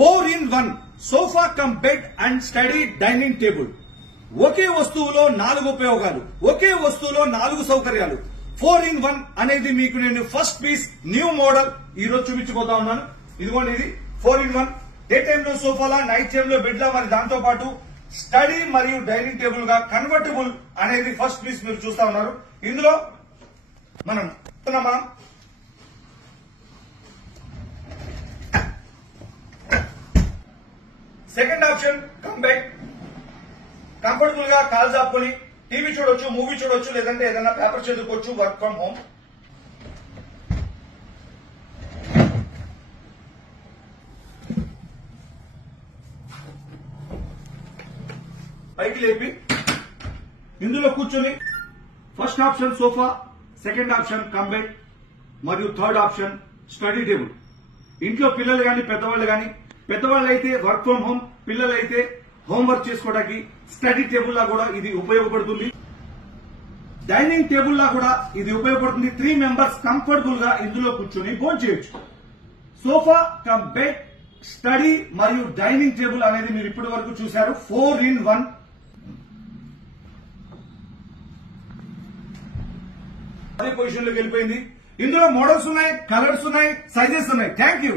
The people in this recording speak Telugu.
4-in-1 sofa cum bed and study dining table. ఒకే వస్తువులో 4 ఉపయోగాలు, ఒకే వస్తువులో 4 సౌకర్యాలు. 4-in-1 అనేది మీకు నేను ఫస్ట్ పీస్ న్యూ మోడల్ ఈ రోజు చూపించబోతా ఉన్నాను. ఇదిగోండి, ఇది 4-in-1. డే టైమ్ లో సోఫాలా, నైట్ టైమ్ లో బెడ్ లా, మరి దాంతో పాటు స్టడీ మరియు డైనింగ్ టేబుల్ గా కన్వర్టబుల్ అనేది ఫస్ట్ పీస్ మీరు చూస్తా ఉన్నారు. ఇందులో మనం second option cum bed. Comfortable గా కాల్ చాపుకొని టీవీ చూడొచ్చు, మూవీ చూడొచ్చు, లేదంటే ఏదైనా పేపర్ చదువుకోవచ్చు, వర్క్ ఫ్రం హోమ్. పైకి లేపి ఇందులో కూర్చొని first option sofa, second option cum bed మరియు థర్డ్ ఆప్షన్ స్టడీ టేబుల్. ఇంట్లో పిల్లలు గాని పెద్దవాళ్ళు గాని, పెద్దవాళ్ళు అయితే వర్క్ ఫ్రం హోమ్, పిల్లలు అయితే హోంవర్క్ చేసుకోవడానికి స్టడీ టేబుల్ లా కూడా ఇది ఉపయోగపడుతుంది. డైనింగ్ టేబుల్ లా కూడా ఇది ఉపయోగపడుతుంది. 3 మెంబర్స్ కంఫర్టబుల్ గా ఇందులో కూర్చొని భోజనం చేయొచ్చు. సోఫా కమ్ బెడ్, స్టడీ మరియు డైనింగ్ టేబుల్ అనేది మీరు ఇప్పటి వరకు చూశారు. 4-in-1 అదే పొజిషన్ లోకి వెళ్ళిపోయింది. ఇందులో మోడల్స్ ఉన్నాయి, కలర్స్ ఉన్నాయి, సైజెస్ ఉన్నాయి. Thank you.